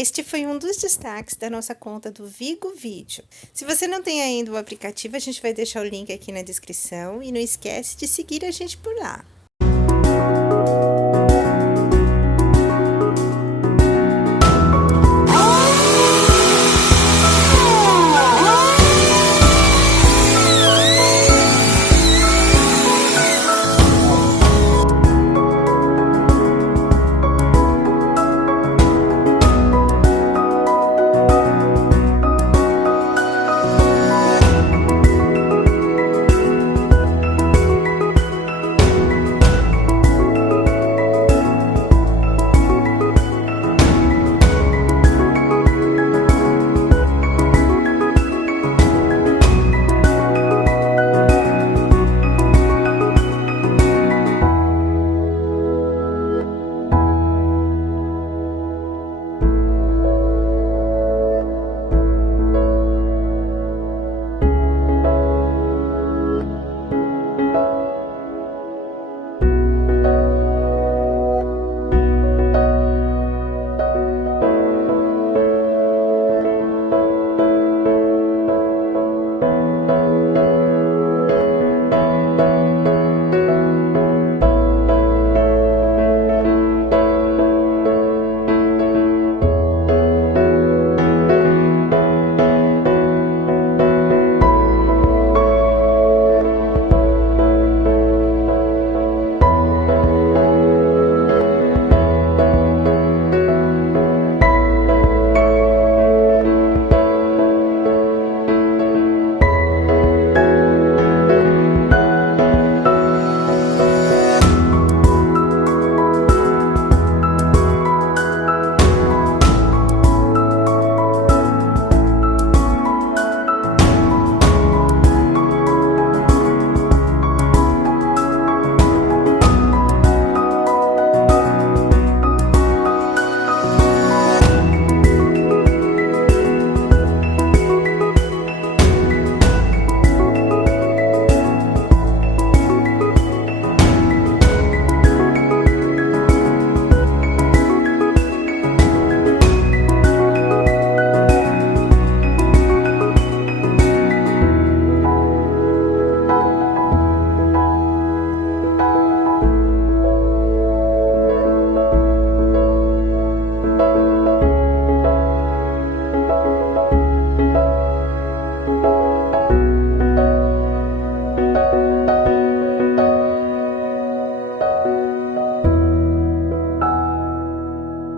Este foi um dos destaques da nossa conta do Vigo Vídeo. Se você não tem ainda o aplicativo, a gente vai deixar o link aqui na descrição e não esquece de seguir a gente por lá.